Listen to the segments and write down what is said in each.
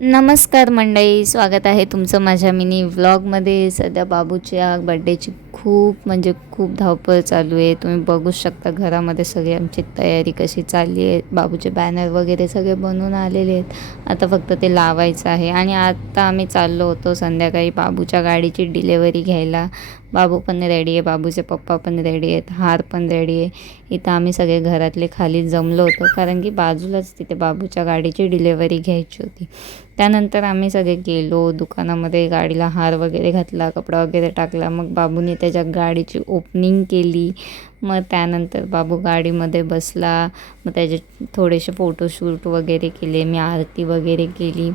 नमस्कार मंडळी, स्वागत आहे तुमचं माझ्या मिनी व्लॉगमध्ये. सध्या बाबूच्या बड्डेची खूप धावपळ चालू आहे. तुम्ही बघू शकता घरामध्ये सगळी आमची तयारी कशी चालली आहे. बाबूचे बॅनर वगैरे सगळे बनवून आलेले आहेत. आता फक्त ते लावायचं आहे. आणि आता आम्ही चाललो होतो संध्याकाळी बाबूच्या गाडीची डिलेवरी घ्यायला. बाबू पण रेडी आहे, बाबूचे पप्पा पण रेडी आहेत, हार पण रेडी आहे. इथं आम्ही सगळे घरातले खाली जमलो होतो, कारण की बाजूलाच तिथे बाबूच्या गाडीची डिलेवरी घ्यायची होती. त्यानंतर आम्ही सगळे गेलो दुकानामध्ये, गाडीला हार वगैरे घातला, कपडा वगैरे टाकला. मग बाबूने त्याच्या गाडीची ओपनिंग केली. मग त्यानंतर बाबू गाडीमध्ये बसला. मग त्याचे थोडेसे फोटोशूट वगैरे केले, मी आरती वगैरे केली.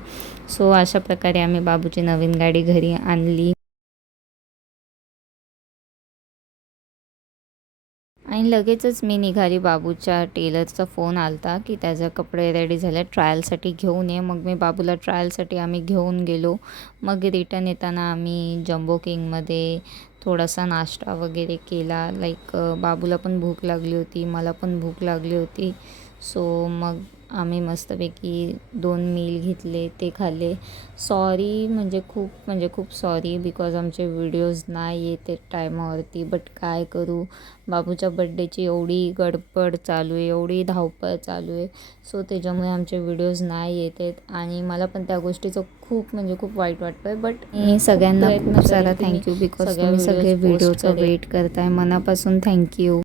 सो अशा प्रकारे आम्ही बाबूची नवीन गाडी घरी आणली. आणि लगेचच मी निघाली. बाबूच्या टेलरचा फोन आलता की त्याचे कपडे रेडी झाले, ट्रायलसाठी घेऊन ये. मग मी बाबूला ट्रायलसाठी आम्ही घेऊन गेलो. मग रिटर्न येताना आम्ही जम्बो किंगमध्ये थोडासा नाश्ता वगैरे केला. बाबूला पण भूक लागली होती, मला पण भूक लागली होती. सो मग आम्ही मस्तपैकी 2 मील घेतले, ते खाल्ले. सॉरी खूप सॉरी, बिकॉज आमचे व्हिडिओज नाही येत आहेत टायमावरती. बट काय करू, बाबूच्या बड्डेची एवढी गडबड चालू आहे, एवढी धावपळ चालू आहे. सो त्याच्यामुळे आमचे व्हिडिओज नाही येत आहेत. आणि मला पण त्या गोष्टीचं खूप वाईट वाटतं आहे. बट मी सगळ्यांना खूप सारा थँक्यू, बिकॉज तुम्ही सगळे व्हिडिओचं वेट करताय. मनापासून थँक्यू.